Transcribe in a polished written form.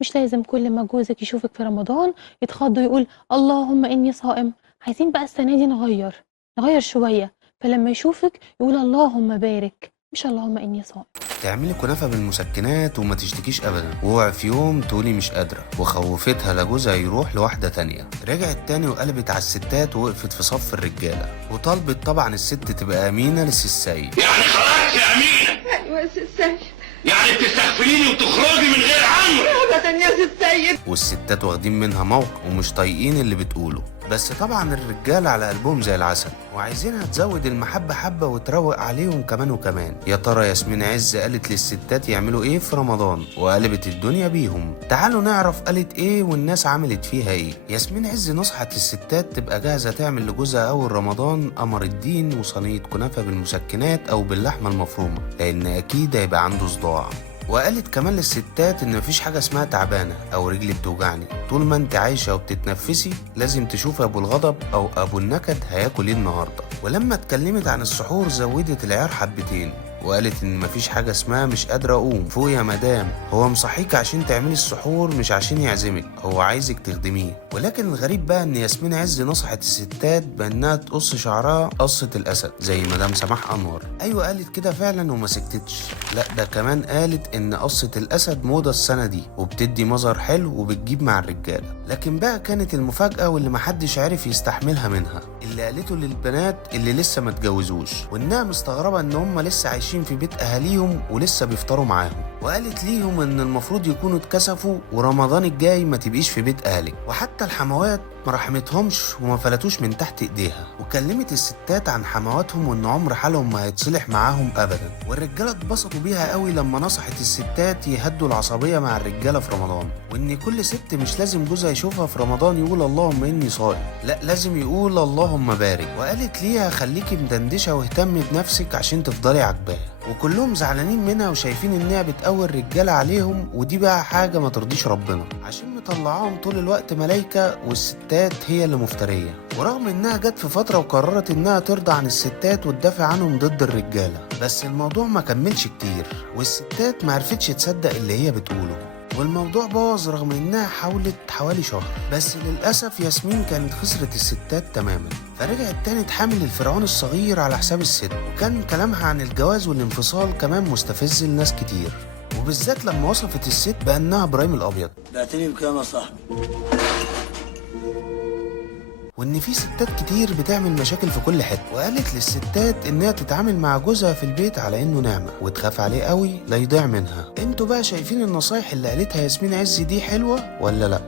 مش لازم كل ما جوزِك يشوفِك في رمضان يتخض ويقول اللهم إني صائم، عايزين بقى السنة دي نغيّر شوية، فلمّا يشوفِك يقول اللهم بارك، مش اللهم إني صائم. تعملي كنافة بالمسكنات وما تشتكيش ابدا، واوعي في يوم تقولي مش قادرة وخوفتها لجوزها يروح لواحدة تانية. رجعت تاني وقلبت على الستات ووقفت في صف الرجالة وطلبت طبعا الست تبقى امينة للسيد. يعني خلاص يا أمينة؟ ايوه يا سي السيد. يعني بتستغفليني وتخرجي من غير عمرو؟ ابدا يا سي السيد. والستات واخدين منها موقع ومش طايقين اللي بتقوله، بس طبعا الرجال على قلبهم زي العسل وعايزينها تزود المحبة حبة وتروق عليهم كمان وكمان. يا ترى ياسمين عز قالت للستات يعملوا ايه في رمضان وقلبت الدنيا بيهم؟ تعالوا نعرف قالت ايه والناس عملت فيها ايه. ياسمين عز نصحت الستات تبقى جاهزة تعمل لجوزها اول رمضان قمر الدين وصينية كنافة بالمسكنات او باللحمة المفرومة، لان اكيد هيبقى عنده صداع. وقالت كمان للستات ان مفيش حاجه اسمها تعبانه او رجلي بتوجعني، طول ما انت عايشه وبتتنفسي لازم تشوف ابو الغضب او ابو النكد هياكل ايه النهارده. ولما اتكلمت عن السحور زودت العيار حبتين وقالت ان مفيش حاجه اسمها مش قادره اقوم، فوق يا مدام، هو مصحيك عشان تعملي السحور مش عشان يعزمك، هو عايزك تخدميه. ولكن الغريب بقى ان ياسمين عز نصحت الستات بانها تقص شعرها قصه الاسد زي مدام سماح انور. ايوه قالت كده فعلا وما سكتتش، لا ده كمان قالت ان قصه الاسد موضه السنه دي وبتدي مظهر حلو وبتجيب مع الرجاله. لكن بقى كانت المفاجاه واللي محدش عارف يستحملها منها اللي قالته للبنات اللي لسه ما اتجوزوش، وانها مستغربه ان هم لسه عايشين في بيت اهاليهم ولسه بيفطروا معاهم. وقالت ليهم ان المفروض يكونوا اتكسفوا ورمضان الجاي ما تبقيش في بيت اهلك. وحتى الحموات ما رحمتهمش وما فلتوش من تحت ايديها، وكلمت الستات عن حمواتهم وان عمر حالهم ما هيتصلح معاهم ابدا. والرجاله اتبسطوا بيها قوي لما نصحت الستات يهدوا العصبيه مع الرجاله في رمضان، وان كل ست مش لازم جوزها يشوفها في رمضان يقول اللهم اني صائم، لا لازم يقول اللهم بارك. وقالت ليها خليكي مدندشه واهتمي بنفسك عشان تفضلي عاجباها. وكلهم زعلانين منها وشايفين انها بتقوي الرجاله عليهم، ودي بقى حاجه ما ترضيش ربنا عشان مطلعاهم طول الوقت ملايكه والستات هي اللي مفتريه. ورغم انها جت في فتره وقررت انها ترضى عن الستات وتدافع عنهم ضد الرجاله، بس الموضوع ما كملش كتير والستات ما عرفتش تصدق اللي هي بتقوله، والموضوع باظ رغم انها حاولت حوالي شهر. بس للأسف ياسمين كانت خسرت الستات تماما، فرجعت تاني تحامل الفرعون الصغير على حساب الست. وكان كلامها عن الجواز والانفصال كمان مستفز لناس كتير، وبالذات لما وصفت الست بأنها إبراهيم الأبيض. بعتني بكام يا صاحبي؟ وان في ستات كتير بتعمل مشاكل في كل حته، وقالت للستات انها تتعامل مع جوزها في البيت على انه نعمه وتخاف عليه قوي لا يضيع منها. انتوا بقى شايفين النصايح اللي قالتها ياسمين عز دي حلوه ولا لا؟